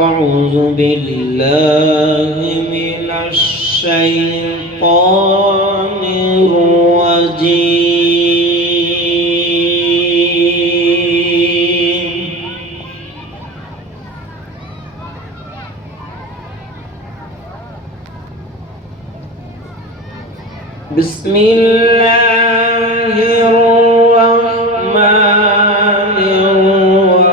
أعوذ بالله من الشيطان الرجيم. بسم الله الرحمن الرحيم.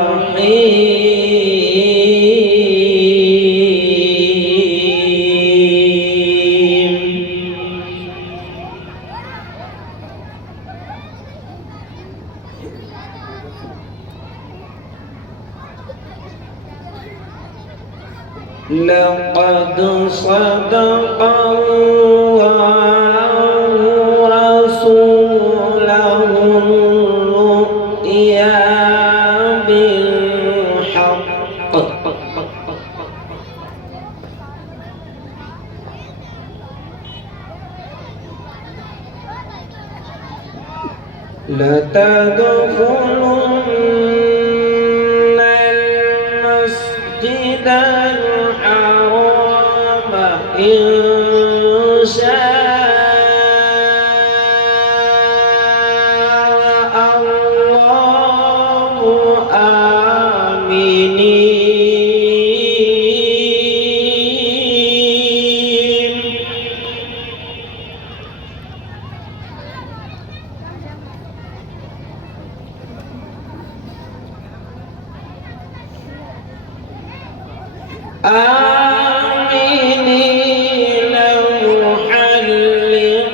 لقد صدق الله رسوله الرؤيا بالحق لتدخلن المسجد الحرام إن شاء الله آمنين. آمنين محلقين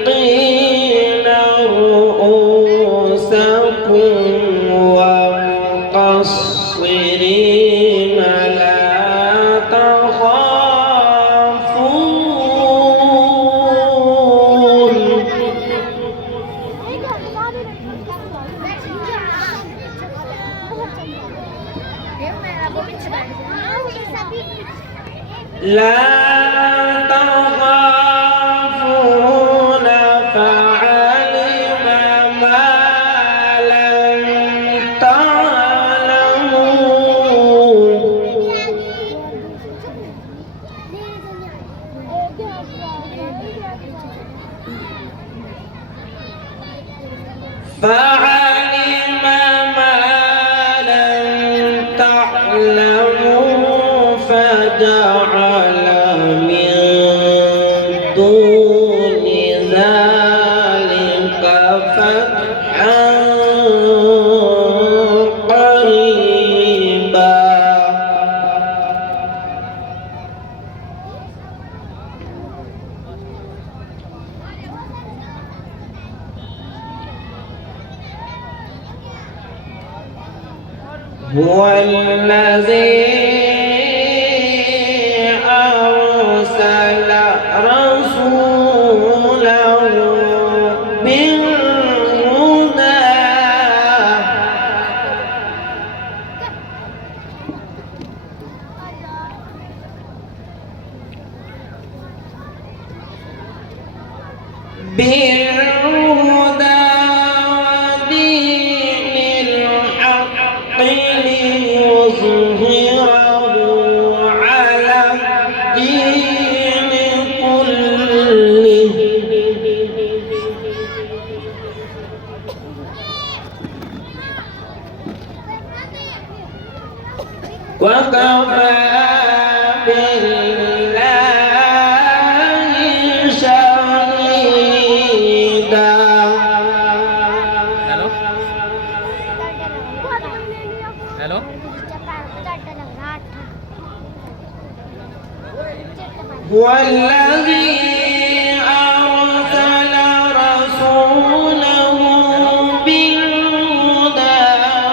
رؤوسكم ومقصرين لا تخافون. لا تخافون فعلم ما لم تعلموا فعلم ما لم تعلموا فجعل من دون ذلك فتحا قريبا. هو الذي أرسل رسوله بالهدى ودين الحق ليظهره على الدين كله وكفى بالله شهيدا. हेलो هو الذي أرسل رسوله بالهدى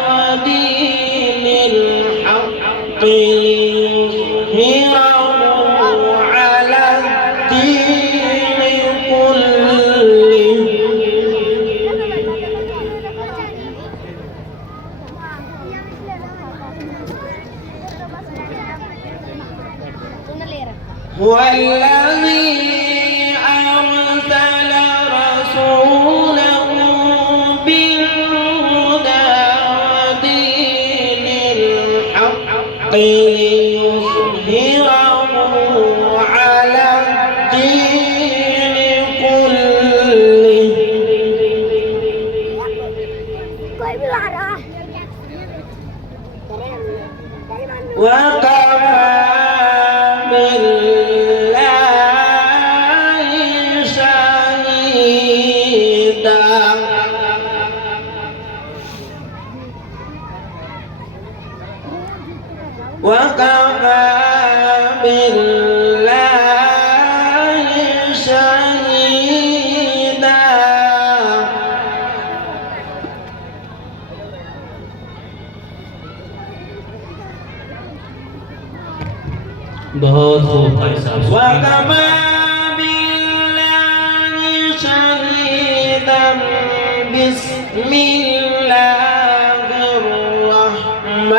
ودين الحق ليظهره على الدين كله هو الذي أرسل رسوله بالهدى ودين الحق ليظهره وكفى بالله شهيدا وكفى بالله شهيدا बहुत खूब भाई साहब وكفى بالله شهيدا بسم الله الرحمن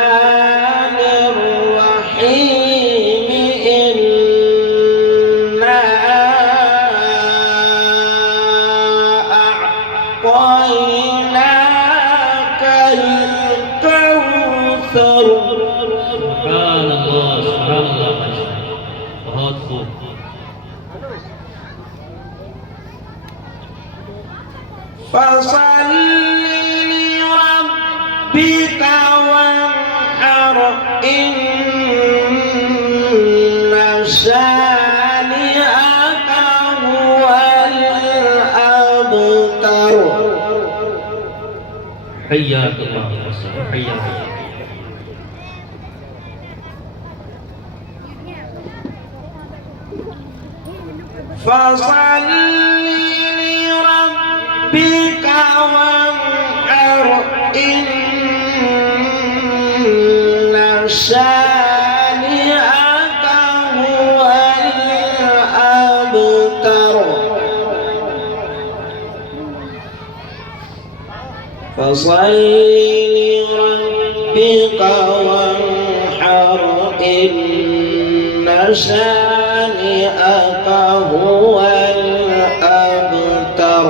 الرحيم إنا أعطيناك الكوثر سبحان الله भाई साहब बहुत खूब فصل لربك وانحر إن شانئك هو الأبتر حياك الله भाई साहब حياك فصل لربك وانحر إن شانئك هو الأبتر فصل لربك وانحر إن شانئك هو الأبتر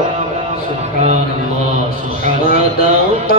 سبحان الله صدق